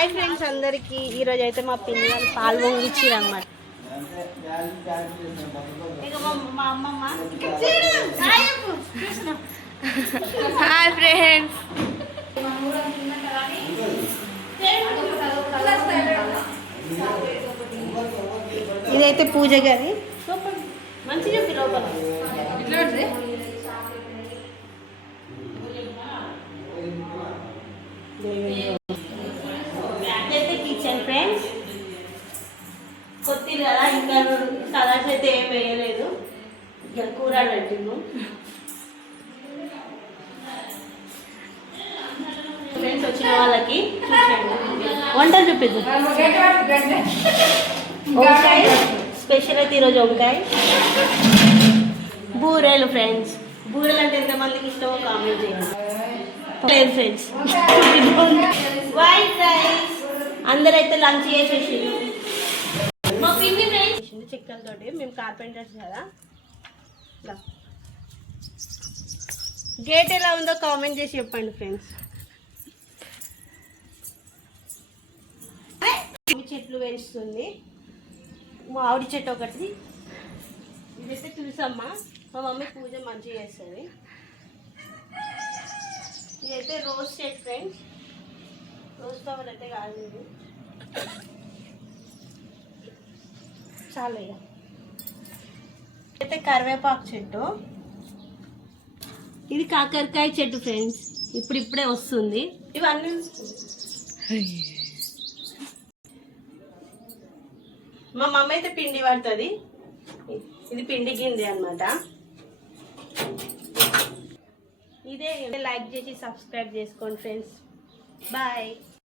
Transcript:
Hi friends అందరికి ఈరోజు అయితే మా పిల్లలు పాలు పొంగిచ్చిరు అన్నమాట. హాయ్ ఫ్రెండ్స్, ఇదైతే పూజ గది మంచిగా చెప్పి లోపల అయితే కిచెన్ ఫ్రెండ్స్ కొత్తిమీర కదా, ఇంకా కలర్స్ అయితే ఏం వేయలేదు. ఇంకా కూర పెట్టిండు ఫ్రెండ్స్. వచ్చిన వాళ్ళకి వంటలు చూపిద్దాం. వంకాయ స్పెషల్ అయితే ఈరోజు వంకాయ బూరెలు ఫ్రెండ్స్. బూరెలు అంటే ఎంతమందికి ఇష్టమో కామెంట్ చేయండి. లేదు ఫ్రెండ్స్, వైట్ రైస్. అందరైతే లంచ్ చేసేసి మా పిన్ని ఫ్రెండ్స్ చిక్కలతోటి. మేము కార్పెంటర్స్ కదా. గేట్ ఎలా ఉందో కామెంట్ చేసి చెప్పండి ఫ్రెండ్స్. చెట్లు వేస్తుంది. మా ఆవిడ చెట్టు ఒకటి. ఇదైతే తులసమ్మ. మా మమ్మీ పూజ మంచిగా చేస్తుంది. ఇదైతే రోజ్ చెట్టు ఫ్రెండ్స్. రోజ్ ఫ్లవర్ అయితే కాదు, ఇది చాలా. అయితే కరివేపాకు చెట్టు. ఇది కాకరకాయ చెట్టు ఫ్రెండ్స్, ఇప్పుడిప్పుడే వస్తుంది. ఇవన్నీ మా మమ్మీ అయితే పిండి పడుతుంది. ఇది పిండి గిండి అనమాట. ఇదే లైక్ చేసి సబ్స్క్రైబ్ చేసుకోండి ఫ్రెండ్స్. బాయ్.